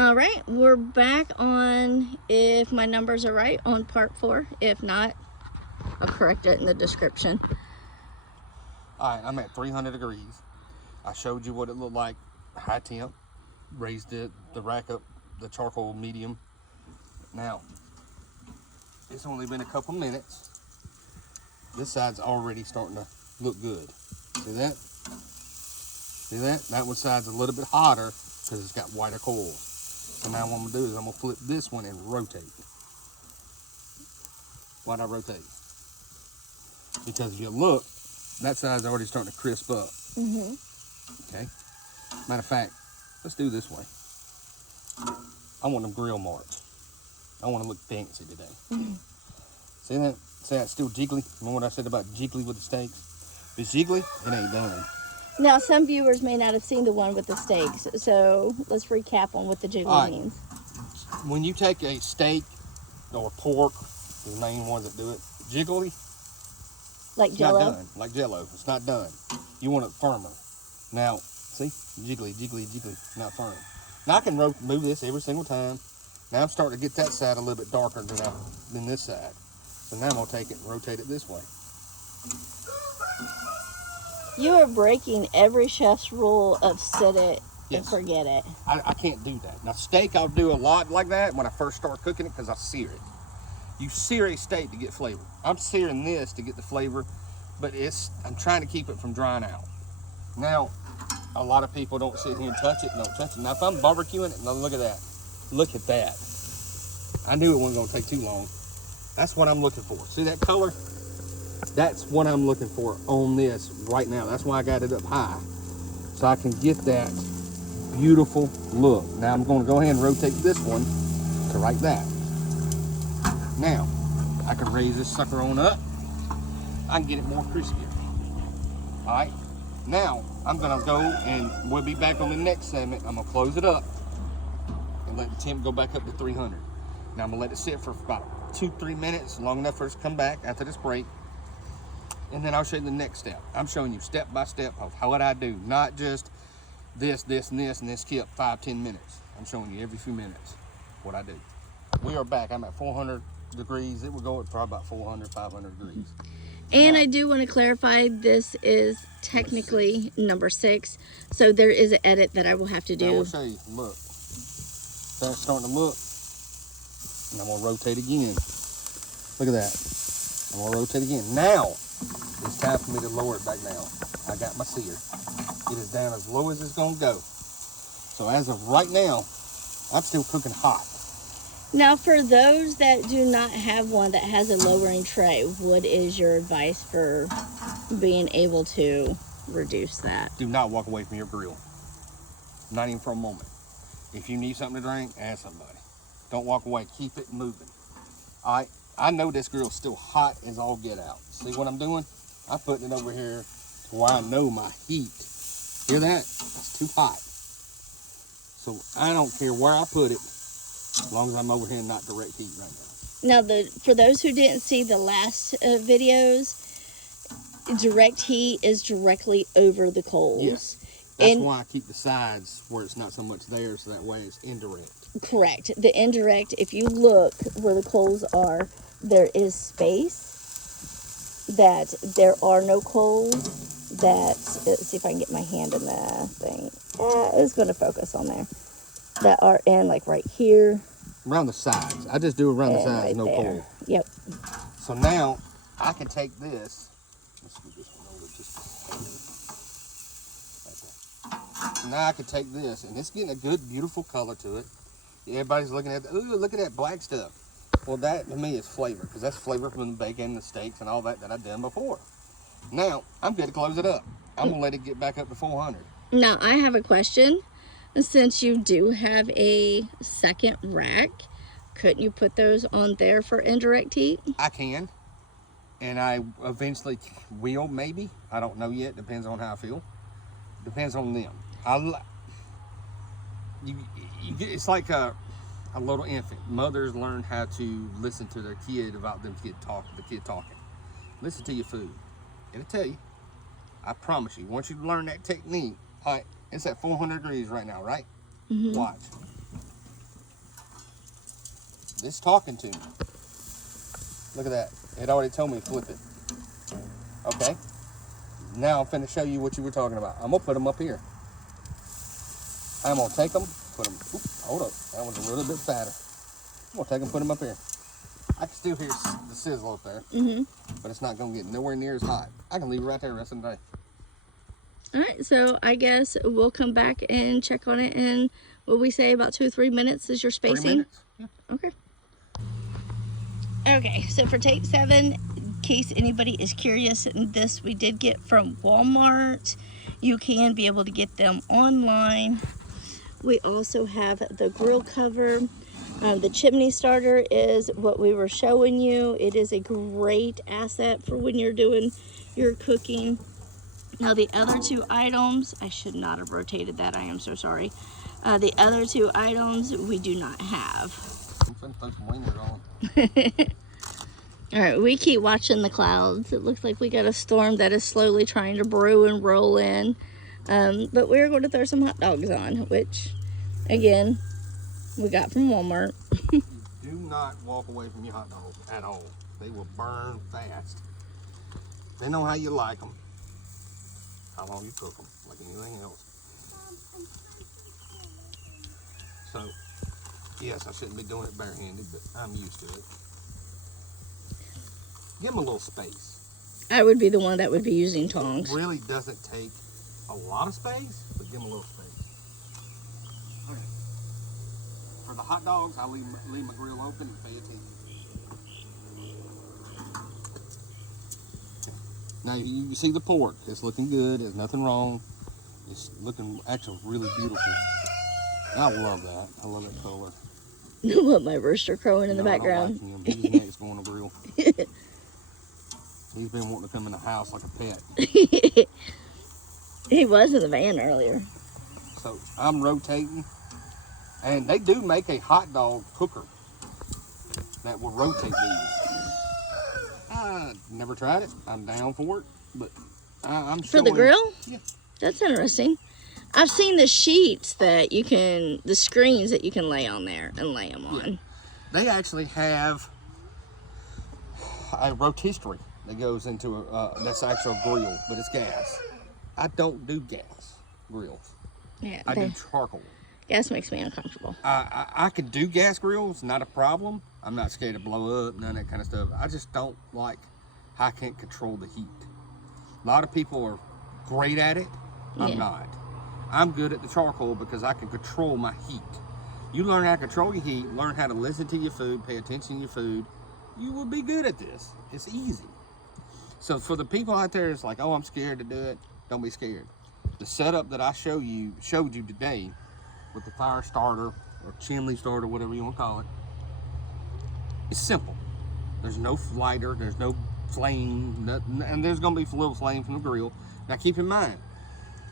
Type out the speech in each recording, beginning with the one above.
All right, we're back on, if my numbers are right, on part 4. If not, I'll correct it in the description. All right, I'm at 300 degrees. I showed you what it looked like, high temp, raised it, the rack up, the charcoal medium. Now, it's only been a couple minutes. This side's already starting to look good. See that? See that? That one side's a little bit hotter because it's got whiter coal. So now what I'm gonna do is I'm gonna flip this one and rotate. Why'd I rotate? Because if you look, that side's already starting to crisp up. Okay. Matter of fact, let's do this way. I want them grill marks. I want to look fancy today. See that? See that still jiggly? Remember what I said about jiggly with the steaks? If it's jiggly, it ain't done. Now, some viewers may not have seen the one with the steaks, so let's recap on what the jiggly means. When you take a steak or pork, the main ones that do it, jiggly, like Jello? Not done. Like Jello. It's not done. You want it firmer. Now, see? Jiggly, jiggly, jiggly. Not firm. Now I can move this every single time. Now I'm starting to get that side a little bit darker than this side. So now I'm going to take it and rotate it this way. You are breaking every chef's rule of sit it and forget it. I can't do that. Now steak I'll do a lot like that when I first start cooking it because I sear it. You sear a steak to get flavor. I'm searing this to get the flavor, but I'm trying to keep it from drying out. Now, a lot of people don't sit here and touch it, don't touch it. Now if I'm barbecuing it, now look at that. Look at that. I knew it wasn't gonna take too long. That's what I'm looking for. See that color? That's what I'm looking for on this right now. That's why I got it up high. So I can get that beautiful look. Now I'm gonna go ahead and rotate this one to right that. Now, I can raise this sucker on up. I can get it more crispier. All right. Now, I'm gonna go and we'll be back on the next segment. I'm gonna close it up and let the temp go back up to 300. Now I'm gonna let it sit for about 2-3 minutes, long enough for us to come back after this break. And then I'll show you the next step. I'm showing you step by step of what I do, not just this, this, and this, and this kept 5-10 minutes. I'm showing you every few minutes what I do. We are back. I'm at 400 degrees. It will go at probably about 400, 500 degrees. And I do want to clarify, this is technically number 6, so there is an edit that I will have to do. Now, I'll show you. Look. That's starting to look. And I'm going to rotate again. Look at that. I'm going to rotate again. Now, it's time for me to lower it back down. I got my sear. It is down as low as it's going to go. So as of right now, I'm still cooking hot. Now, for those that do not have one that has a lowering tray, what is your advice for being able to reduce that? Do not walk away from your grill. Not even for a moment. If you need something to drink, ask somebody. Don't walk away. Keep it moving. All right. I know this grill's still hot as all get out. See what I'm doing? I'm putting it over here to where I know my heat. Hear that? That's too hot. So I don't care where I put it, as long as I'm over here in not direct heat right now. Now, for those who didn't see the last videos, direct heat is directly over the coals. Yes. That's why I keep the sides where it's not so much there, so that way it's indirect. Correct. The indirect, if you look where the coals are, there is space, that there are no coals, that, let's see if I can get my hand in the thing. It's going to focus on there. That are in, like, right here. Around the sides. I just do around the sides, right no there. coal. Yep. So now, I can take this. Let's move this one over just now I can take this, and it's getting a good, beautiful color to it. Everybody's looking at, ooh, look at that black stuff. Well, that to me is flavor, because that's flavor from the bacon, the steaks, and all that I've done before. Now, I'm good to close it up. I'm going to let it get back up to 400. Now, I have a question. Since you do have a second rack, couldn't you put those on there for indirect heat? I can, and I eventually will, maybe. I don't know yet. Depends on how I feel. Depends on them. It's like a little infant. Mothers learn how to listen to their kid about the kid talking. Listen to your food. It'll tell you. I promise you. Once you learn that technique, all right, it's at 400 degrees right now, right? Mm-hmm. Watch. It's talking to me. Look at that. It already told me to flip it. Okay. Now I'm finna show you what you were talking about. I'm gonna put them up here. I'm gonna take them, put them, hold up. That was a little bit fatter. I'm gonna take them, put them up here. I can still hear the sizzle up there, but it's not gonna get nowhere near as hot. I can leave it right there the rest of the day. All right, so I guess we'll come back and check on it in, what we say, about 2 or 3 minutes is your spacing? 3 minutes. Yeah. Okay. Okay, so for take 7, in case anybody is curious, this we did get from Walmart. You can be able to get them online. We also have the grill cover. The chimney starter is what we were showing you. It is a great asset for when you're doing your cooking. Now the other 2 items, I should not have rotated that, I am so sorry. The other 2 items we do not have. I'm finna throw some wingers on. All right, we keep watching the clouds. It looks like we got a storm that is slowly trying to brew and roll in. But we're going to throw some hot dogs on, which, again, we got from Walmart. Do not walk away from your hot dogs at all. They will burn fast. They know how you like them, how long you cook them, like anything else. So, yes, I shouldn't be doing it barehanded, but I'm used to it. Give them a little space. I would be the one that would be using tongs. It really doesn't take a lot of space, but give them a little space. Okay. For the hot dogs, I leave my grill open and pay attention. Now you can see the pork. It's looking good. There's nothing wrong. It's looking actually really beautiful. I love that. I love that color. What, my rooster crowing in the background? I don't like him. He's next going to grill. He's been wanting to come in the house like a pet. He was in the van earlier. So I'm rotating. And they do make a hot dog cooker that will rotate these. I never tried it. I'm down for it. But I'm For the grill? Yeah. That's interesting. I've seen the sheets that you can, the screens that you can lay on there and lay them on. Yeah. They actually have a rotisserie that goes into that's actual grill, but it's gas. I don't do gas grills. Yeah, I do charcoal. Gas makes me uncomfortable. I can do gas grills, not a problem. I'm not scared to blow up, none of that kind of stuff. I just don't like how I can't control the heat. A lot of people are great at it. I'm not. I'm good at the charcoal because I can control my heat. You learn how to control your heat, learn how to listen to your food, pay attention to your food, you will be good at this. It's easy. So for the people out there that's like, oh, I'm scared to do it, don't be scared. The setup that I showed you today with the fire starter or chimney starter, whatever you want to call it, it's simple. There's no lighter, there's no flame, nothing, and there's going to be a little flame from the grill. Now keep in mind,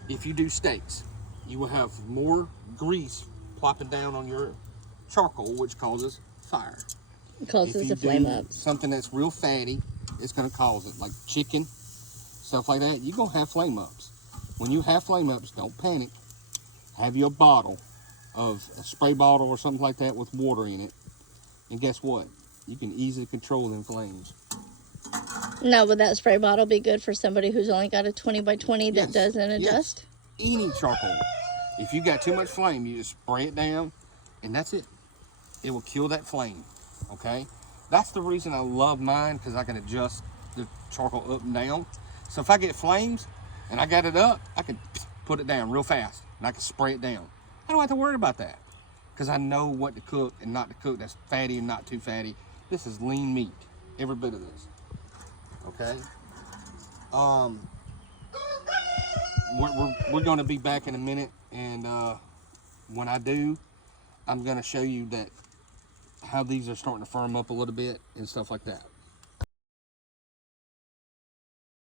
if you do steaks, you will have more grease plopping down on your charcoal, which causes fire. It causes a flame up. Something that's real fatty, it's going to cause it, like chicken, stuff like that. You're going to have flame ups. When you have flame ups, don't panic. Have your bottle of a spray bottle or something like that with water in it. And guess what? You can easily control them flames. Now, would that spray bottle be good for somebody who's only got a 20 by 20 that doesn't adjust? Yes. Any charcoal. If you got too much flame, you just spray it down and that's it. It will kill that flame, okay? That's the reason I love mine, because I can adjust the charcoal up and down. So if I get flames and I got it up, I can put it down real fast and I can spray it down. I don't have to worry about that because I know what to cook and not to cook that's fatty and not too fatty. This is lean meat, every bit of this, okay? We're going to be back in a minute, and when I do, I'm going to show you that how these are starting to firm up a little bit and stuff like that.